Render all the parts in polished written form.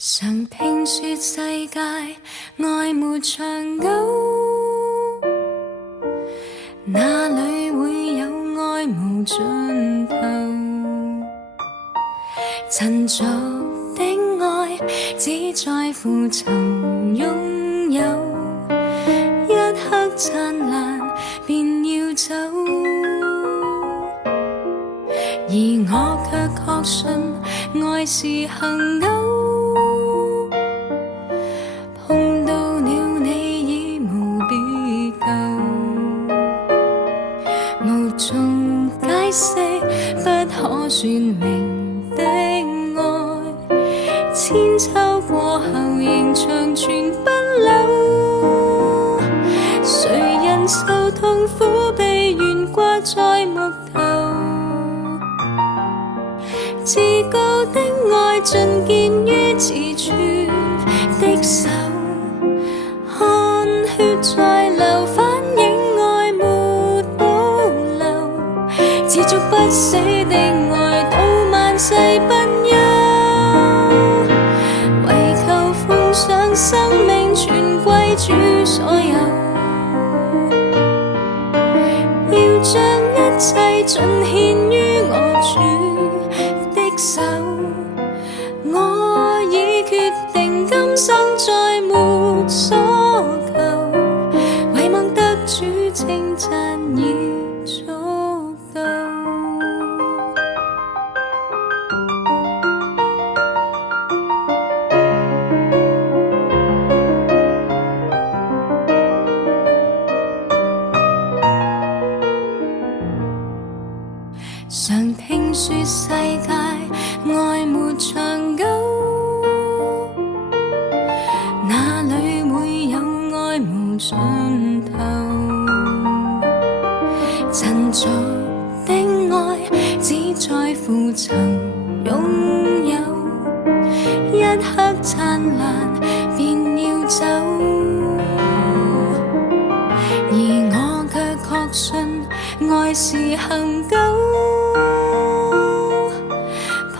常聽說世界愛沒長久，哪裏會有愛無盡頭？塵俗的愛只在乎曾擁有，一刻燦爛便要走，而我卻確信愛是恆久。碰到了你已無別舊，無從解釋不可說明的愛，千秋過後仍長存不朽。誰人受痛苦被懸掛在木頭，至高的愛盡見於自存的手，汗血在流，反映愛沒保留，持續不死的愛到萬世不休，為求奉上生命全歸主所有，要將一切盡獻於我主的手。我已決定今生再沒所求，唯望得主稱讚已足夠。常聽說世界愛沒長久，哪裏會有愛無盡頭？塵俗的愛只在乎曾擁有，一刻燦爛便要走，而我卻確信愛是恆久。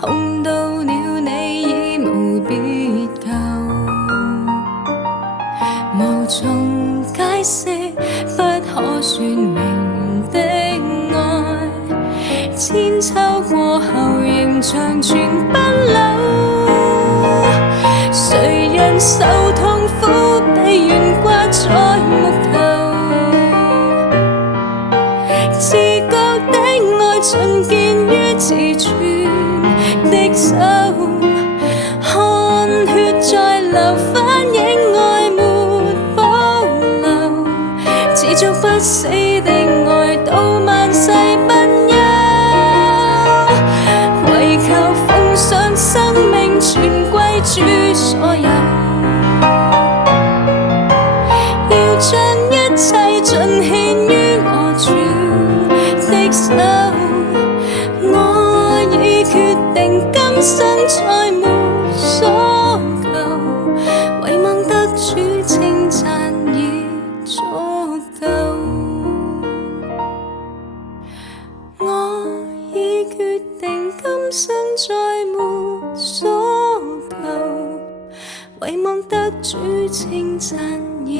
碰到了你已無別舊，無從解釋不可說明的愛，千秋過後仍長存不朽。誰人受痛苦被懸掛在木頭，至高的愛盡見於自存的手，汗血在流，反映愛沒保留，持續不死的愛到萬世不休，為求奉上生命全歸主所有，要將一切盡獻於我主的手。我已決定今生再沒所求，唯望得主稱讚已足夠。我已決定今生再沒所求，唯望得主稱讚已